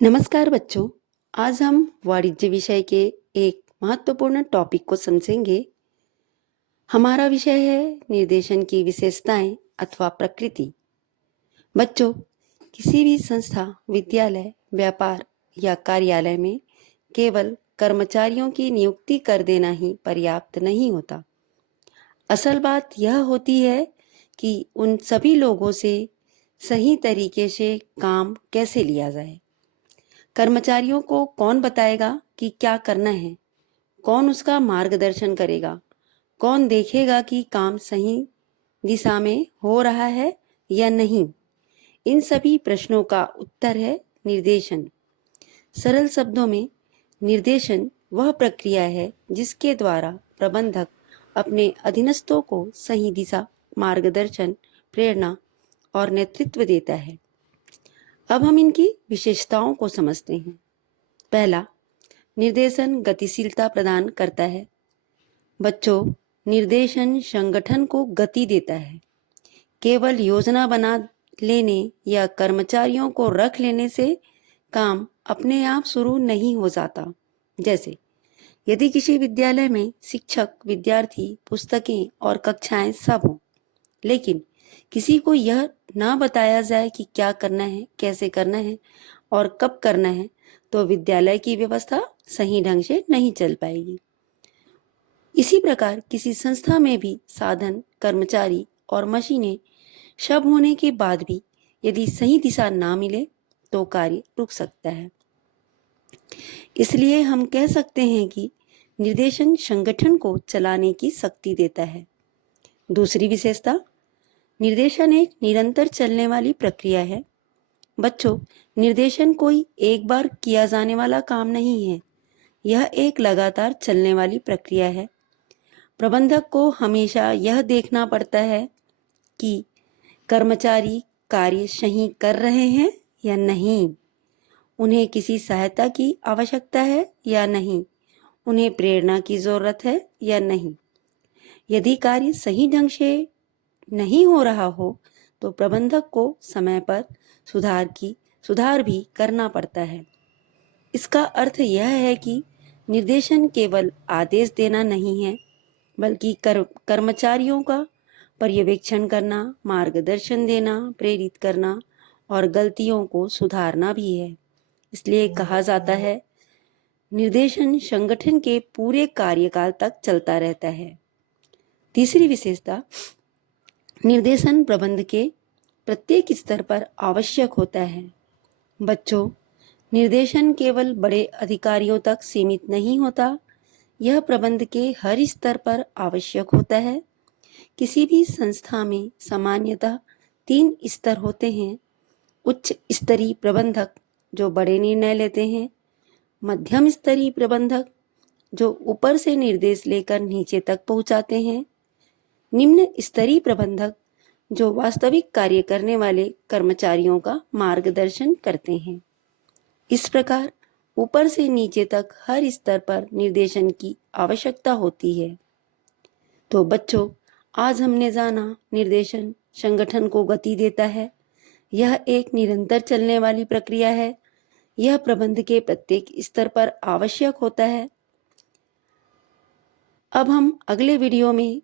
नमस्कार बच्चों। आज हम वाणिज्य विषय के एक महत्वपूर्ण टॉपिक को समझेंगे। हमारा विषय है निर्देशन की विशेषताएं अथवा प्रकृति। बच्चों, किसी भी संस्था, विद्यालय, व्यापार या कार्यालय में केवल कर्मचारियों की नियुक्ति कर देना ही पर्याप्त नहीं होता। असल बात यह होती है कि उन सभी लोगों से सही तरीके से काम कैसे लिया जाए। कर्मचारियों को कौन बताएगा कि क्या करना है? कौन उसका मार्गदर्शन करेगा? कौन देखेगा कि काम सही दिशा में हो रहा है या नहीं? इन सभी प्रश्नों का उत्तर है निर्देशन। सरल शब्दों में, निर्देशन वह प्रक्रिया है जिसके द्वारा प्रबंधक अपने अधीनस्थों को सही दिशा, मार्गदर्शन, प्रेरणा और नेतृत्व देता है। अब हम इनकी विशेषताओं को समझते हैं। पहला, निर्देशन गतिशीलता प्रदान करता है। बच्चों, निर्देशन संगठन को गति देता है। केवल योजना बना लेने या कर्मचारियों को रख लेने से काम अपने आप शुरू नहीं हो जाता। जैसे यदि किसी विद्यालय में शिक्षक, विद्यार्थी, पुस्तकें और कक्षाएं सब हों, लेकिन किसी को यह ना बताया जाए कि क्या करना है, कैसे करना है और कब करना है, तो विद्यालय की व्यवस्था सही ढंग से नहीं चल पाएगी। इसी प्रकार किसी संस्था में भी साधन, कर्मचारी और मशीनें सब होने के बाद भी यदि सही दिशा ना मिले तो कार्य रुक सकता है। इसलिए हम कह सकते हैं कि निर्देशन संगठन को चलाने की शक्ति देता है। दूसरी विशेषता, निर्देशन एक निरंतर चलने वाली प्रक्रिया है। बच्चों, निर्देशन कोई एक बार किया जाने वाला काम नहीं है। यह एक लगातार चलने वाली प्रक्रिया है। प्रबंधक को हमेशा यह देखना पड़ता है कि कर्मचारी कार्य सही कर रहे हैं या नहीं, उन्हें किसी सहायता की आवश्यकता है या नहीं, उन्हें प्रेरणा की जरूरत है या नहीं। यदि कार्य सही ढंग से नहीं हो रहा हो तो प्रबंधक को समय पर सुधार भी करना पड़ता है। इसका अर्थ यह है कि निर्देशन केवल आदेश देना नहीं है, बल्कि कर्मचारियों का पर्यवेक्षण करना, मार्गदर्शन देना, प्रेरित करना और गलतियों को सुधारना भी है। इसलिए कहा जाता है, निर्देशन संगठन के पूरे कार्यकाल तक चलता रहता है। तीसरी विशेषता, निर्देशन प्रबंध के प्रत्येक स्तर पर आवश्यक होता है। बच्चों, निर्देशन केवल बड़े अधिकारियों तक सीमित नहीं होता, यह प्रबंध के हर स्तर पर आवश्यक होता है। किसी भी संस्था में सामान्यतः 3 स्तर होते हैं। उच्च स्तरीय प्रबंधक जो बड़े निर्णय लेते हैं, मध्यम स्तरीय प्रबंधक जो ऊपर से निर्देश लेकर नीचे तक पहुंचाते हैं, निम्न स्तरीय प्रबंधक जो वास्तविक कार्य करने वाले कर्मचारियों का मार्गदर्शन करते हैं। इस प्रकार ऊपर से नीचे तक हर स्तर पर निर्देशन की आवश्यकता होती है। तो बच्चों, आज हमने जाना निर्देशन संगठन को गति देता है। यह एक निरंतर चलने वाली प्रक्रिया है। यह प्रबंध के प्रत्येक स्तर पर आवश्यक होता है। अब हम अगले वीडियो में